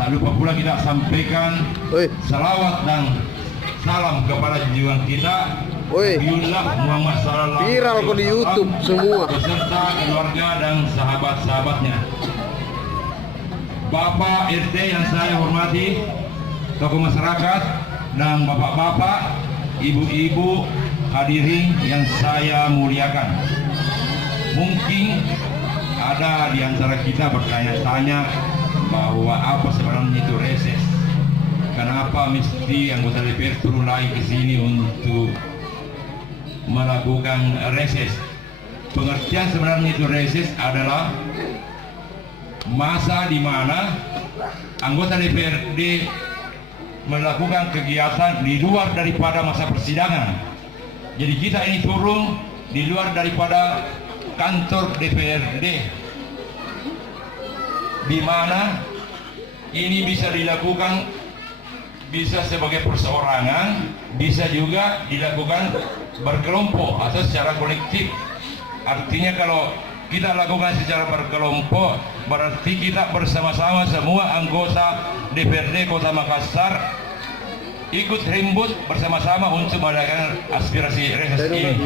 Tak lupa pula kita sampaikan salawat dan salam kepada junjungan kita Nabiullah Muhammad sallallahu alaihi viral kok di YouTube semua beserta keluarga dan sahabat-sahabatnya. Bapak RT yang saya hormati, tokoh masyarakat, dan bapak-bapak, ibu-ibu hadirin yang saya muliakan. Mungkin ada di antara kita bertanya-tanya bahwa apa sebenarnya itu reses. Kenapa mesti anggota DPR turun lagi ke sini untuk melakukan reses? Pengertian sebenarnya itu reses adalah masa di mana anggota DPRD melakukan kegiatan di luar daripada masa persidangan. Jadi kita ini turun di luar daripada kantor DPRD, di mana ini bisa dilakukan, bisa sebagai perseorangan, bisa juga dilakukan berkelompok atau secara kolektif. Artinya kalau kita lakukan secara berkelompok, berarti kita bersama-sama semua anggota DPRD Kota Makassar ikut rembut bersama-sama untuk melakukan aspirasi reses ini.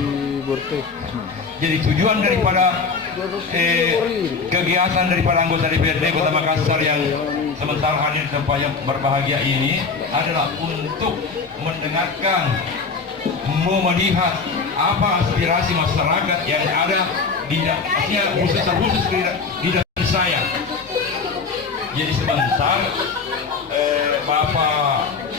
Jadi tujuan daripada kegiatan daripada anggota DPRD Kota Makassar yang sementara hadir tempat yang berbahagia ini adalah untuk mendengarkan, mau melihat apa aspirasi masyarakat yang ada di khusus di dalam saya. Jadi sebentar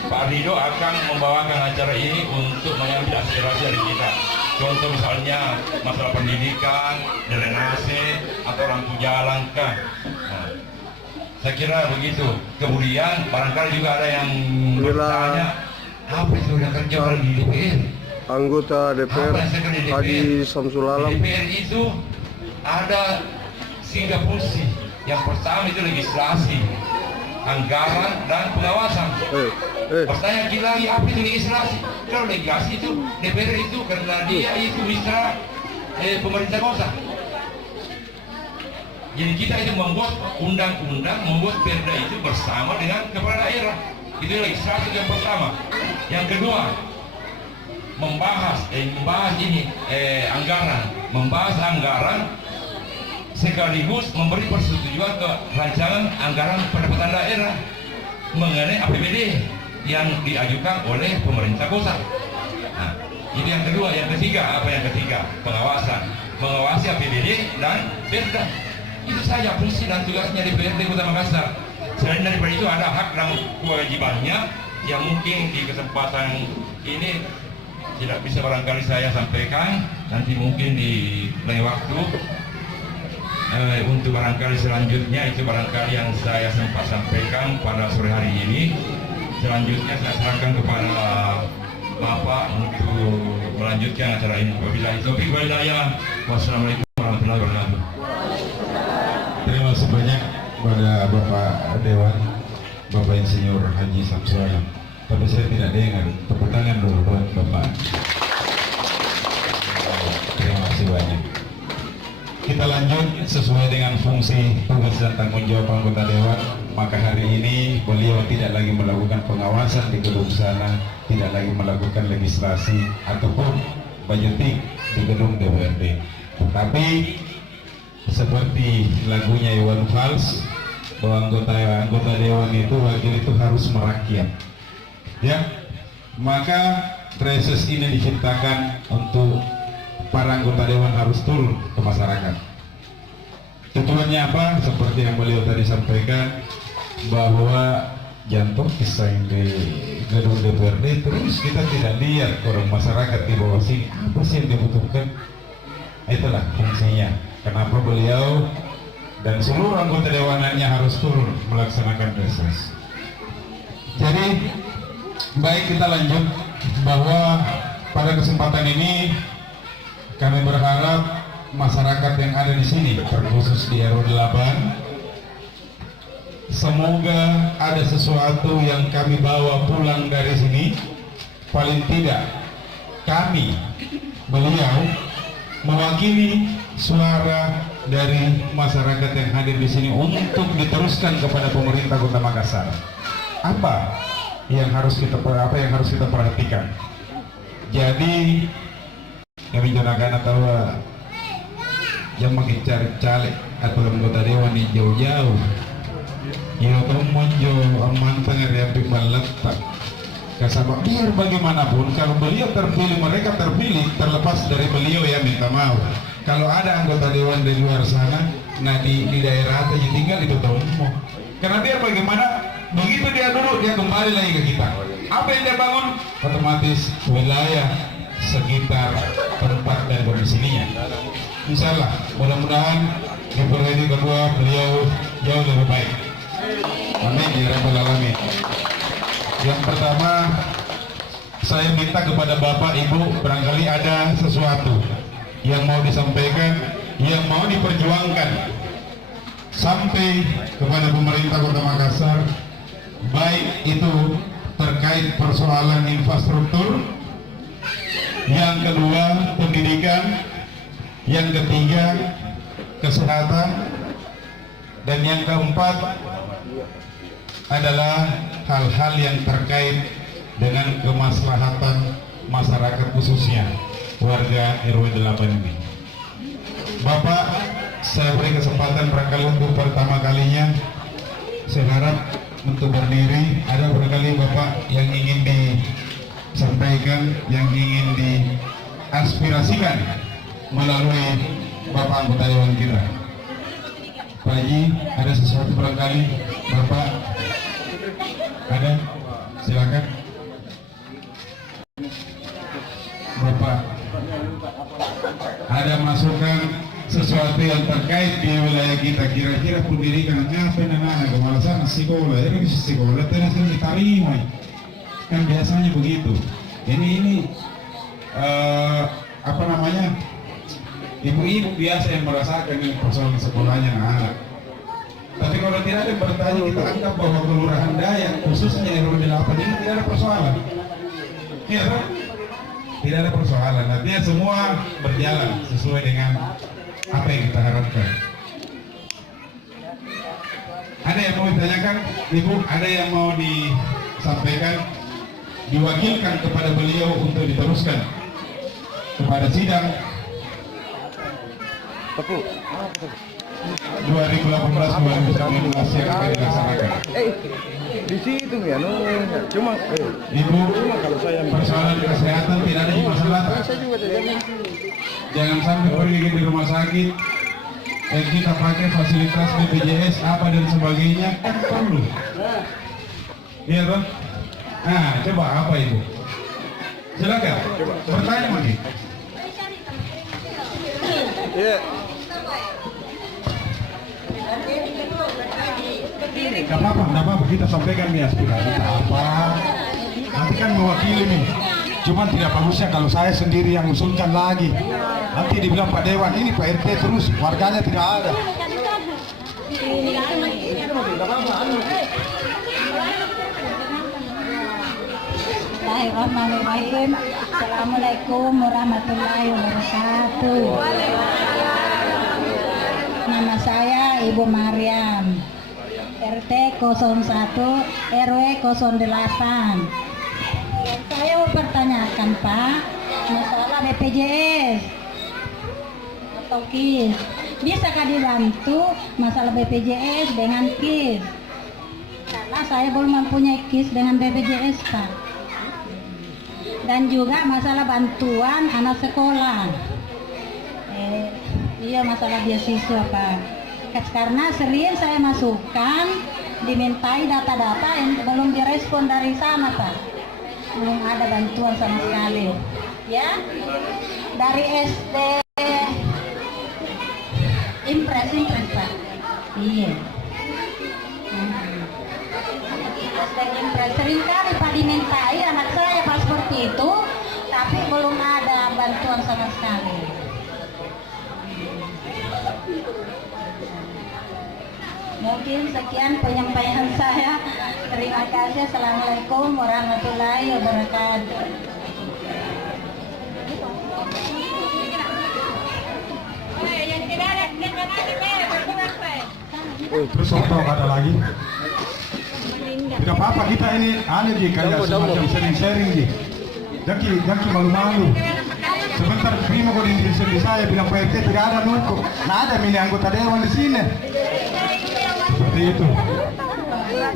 Pak Rido akan membawakan acara ini untuk menyambut aspirasi dari kita. Contoh misalnya masalah pendidikan, drainase, atau lampu jalan kah. Nah, saya kira begitu. Kemudian barangkali juga ada yang bertanya, apa itu udah kerja di DPR? Anggota DPR Haji Samsul Alam. DPR itu ada 3 fungsi. Yang pertama itu legislasi, anggaran, dan pengawasan. Pertanyaan kita lagi, apa itu legislasi? Kalau legislasi itu DPR itu karena dia itu bisa pemerintah kota. Jadi kita itu membuat undang-undang, membuat perda itu bersama dengan kepala daerah. Itu legislasi yang pertama. Yang kedua, membahas anggaran sekaligus memberi persetujuan ke rancangan anggaran pendapatan daerah mengenai APBD yang diajukan oleh pemerintah kota. Nah, ini yang kedua. Yang ketiga, pengawasan, mengawasi APBD dan perda. Itu saja fungsi dan tugasnya DPRD Kota Makassar. Selain daripada itu ada hak dan kewajibannya yang mungkin di kesempatan ini tidak bisa barangkali saya sampaikan, nanti mungkin di lain waktu. Untuk barangkali selanjutnya itu barangkali yang saya sempat sampaikan pada sore hari ini. Selanjutnya saya serahkan kepada Bapak untuk melanjutkan acara ini. Wabillahi taufiq wal hidayah. Wassalamualaikum warahmatullahi wabarakatuh. Terima kasih banyak kepada Bapak Dewan, Bapak Insinyur Haji Samsul Alam. Tapi saya tidak dengar. Tepuk tangan dulu buat Bapak. Terima kasih banyak. Kita lanjut sesuai dengan fungsi, tugas dan tanggung jawab anggota Dewan. Maka hari ini beliau tidak lagi melakukan pengawasan di gedung sana, tidak lagi melakukan legislasi ataupun budgeting di gedung DPRD. Tetapi seperti lagunya Iwan Fals, bahwa anggota Dewan itu wakil itu harus merakyat. Ya, maka reses ini diciptakan untuk para anggota Dewan harus turun ke masyarakat. Tujuannya apa? Seperti yang beliau tadi sampaikan, bahwa jantung desain di gedung DPRD terus kita tidak lihat orang masyarakat di bawah sini apa sih yang dibutuhkan. Itulah fungsinya. Kenapa beliau dan seluruh anggota dewanannya harus turun melaksanakan reses. Jadi baik, kita lanjut bahwa pada kesempatan ini kami berharap masyarakat yang ada di sini, terkhusus di RW 8, semoga ada sesuatu yang kami bawa pulang dari sini. Paling tidak kami, beliau, mewakili suara dari masyarakat yang hadir di sini untuk diteruskan kepada pemerintah Kota Makassar. Apa yang harus kita perhatikan? Jadi kami gunakan atau yang makin cari caleg atau anggota dewan di jauh-jauh. Ya monjo mantan yang letak. Kasabak biar bagaimanapun kalau beliau terpilih, mereka terpilih terlepas dari beliau yang minta maaf. Kalau ada anggota dewan dari luar sana, nah di daerah aja tinggal itu tommo. Karena biar bagaimana begitu dia duduk dia kembali lagi ke kita. Apa yang dia bangun otomatis wilayah sekitar tempat dan kondisinya. Insyaallah mudah-mudahan di periode kedua beliau jauh lebih baik. Amin ya rabbal alamin. Yang pertama saya minta kepada Bapak Ibu, barangkali ada sesuatu yang mau disampaikan, yang mau diperjuangkan sampai kepada pemerintah Kota Makassar, baik itu terkait persoalan infrastruktur, yang kedua pendidikan, yang ketiga kesehatan, dan yang keempat adalah hal-hal yang terkait dengan kemaslahatan masyarakat, khususnya warga RW 8 ini. Bapak, saya beri kesempatan barangkali untuk pertama kalinya, saya harap untuk berdiri. Ada barangkali Bapak yang ingin disampaikan, yang ingin diaspirasikan melalui Bapak anggota Dewan kita. Pak Haji, ada sesuatu barangkali Bapak? Ada? Silakan. Bapak, ada masukan sesuatu yang terkait di wilayah kita, kira-kira pendidikan apa anak-anak kemalasan sekolah, ya kan sekolah terus diterima, kan biasanya begitu. Ini apa namanya, ibu-ibu biasa yang merasakan ini persoalan sekolahnya anak. Tapi kalau tidak ada yang bertanya, kita anggap bahwa kelurahan Dayak khususnya RW 8 ini tidak ada persoalan. Iya kan? Tidak ada persoalan, artinya semua berjalan sesuai dengan apa yang kita harapkan. Ada yang mau ditanyakan, Ibu? Ada yang mau disampaikan, diwakilkan kepada beliau untuk diteruskan kepada sidang 2018-2019 yang akan dilaksanakan. Di situ ya, cuma Ibu, persoalan kesehatan tidak ada masalah. Jangan sampai pergi di rumah sakit kita pakai fasilitas BPJS apa dan sebagainya, kan perlu. Iya kan? Nah, coba apa Ibu? Silakan. Bertanya lagi. Iya. Gak apa-apa, kita sampaikan nih aspirasi apa. Nanti kan mewakili nih. Cuman tidak bagusnya kalau saya sendiri yang usulkan lagi. Nanti dibilang Pak Dewan, ini Pak RT terus, warganya tidak ada. Bismillahirrahmanirrahim. Assalamualaikum warahmatullahi wabarakatuh. Nama saya Ibu Mariam, RT 01 RW 08. Saya mau pertanyakan Pak, masalah BPJS atau KIS. Bisakah dibantu masalah BPJS dengan KIS? Karena saya belum mempunyai KIS dengan BPJS Pak. Dan juga masalah bantuan anak sekolah. Iya, masalah beasiswa Pak. Karena sering saya masukkan, dimintai data-data yang belum direspon dari sana Pak. Belum ada bantuan sama sekali. Ya, dari SD impres Pak. Iya. SD impres seringkali Pak dimintai anak saya Pak seperti itu, tapi belum ada bantuan sama sekali. Mungkin sekian penyampaian saya. Terima kasih. Assalamualaikum warahmatullahi wabarakatuh. Yang tidak ada Terus foto ada lagi. Tidak apa-apa kita ini aneh Ji, kayak semacam sharing-sharing Ji. Jaki malu-malu. Sebentar prima kau di saya bilang PRT tidak ada nuku. Nah ada mini anggota dewan di sini. Seperti itu.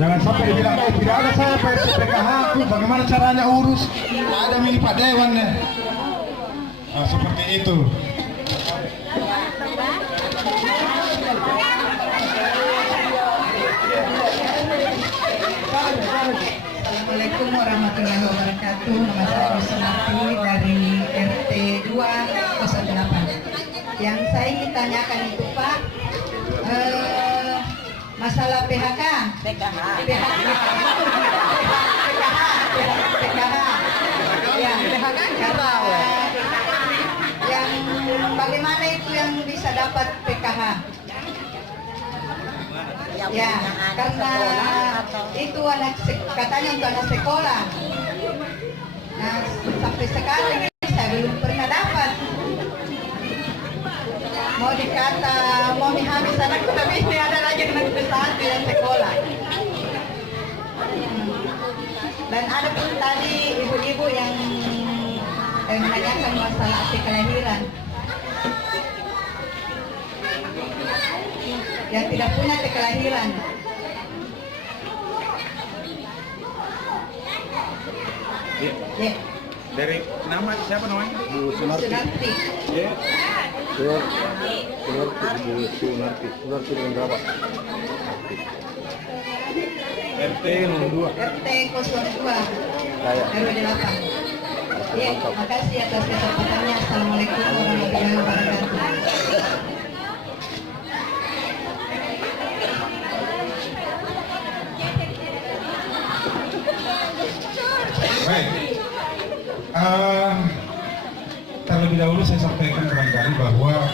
Jangan sampai dibilang tidak ada saya PRT PKH aku. Bagaimana caranya urus? Nah, ada mini Pak Dewan nih. Nah, seperti itu. Assalamualaikum warahmatullahi wabarakatuh. Nama saya Rosanati dari RT 208. Yang saya ingin tanyakan itu Pak, masalah PHK. PKH. Ya, karena yang bagaimana itu yang bisa dapat PKH? Ya, karena itu katanya untuk anak sekolah. Nah, sampai sekarang saya belum pernah dapat. Mau dikata, mau habis anak tapi ini ada lagi anak besar yang sekolah. Dan ada pun tadi ibu-ibu yang menanyakan masalah akte kelahiran. Yang tidak punya akte kelahiran. Ya. Dari nama siapa namanya? Bu Sunarti. Sunarti. Ya. Sunarti dengan berapa? RT 02. RT 02. Saya. RW 8. Ya, makasih atas kesempatannya. Assalamualaikum warahmatullahi wabarakatuh. Baik. Terlebih dahulu saya sampaikan barangkali bahwa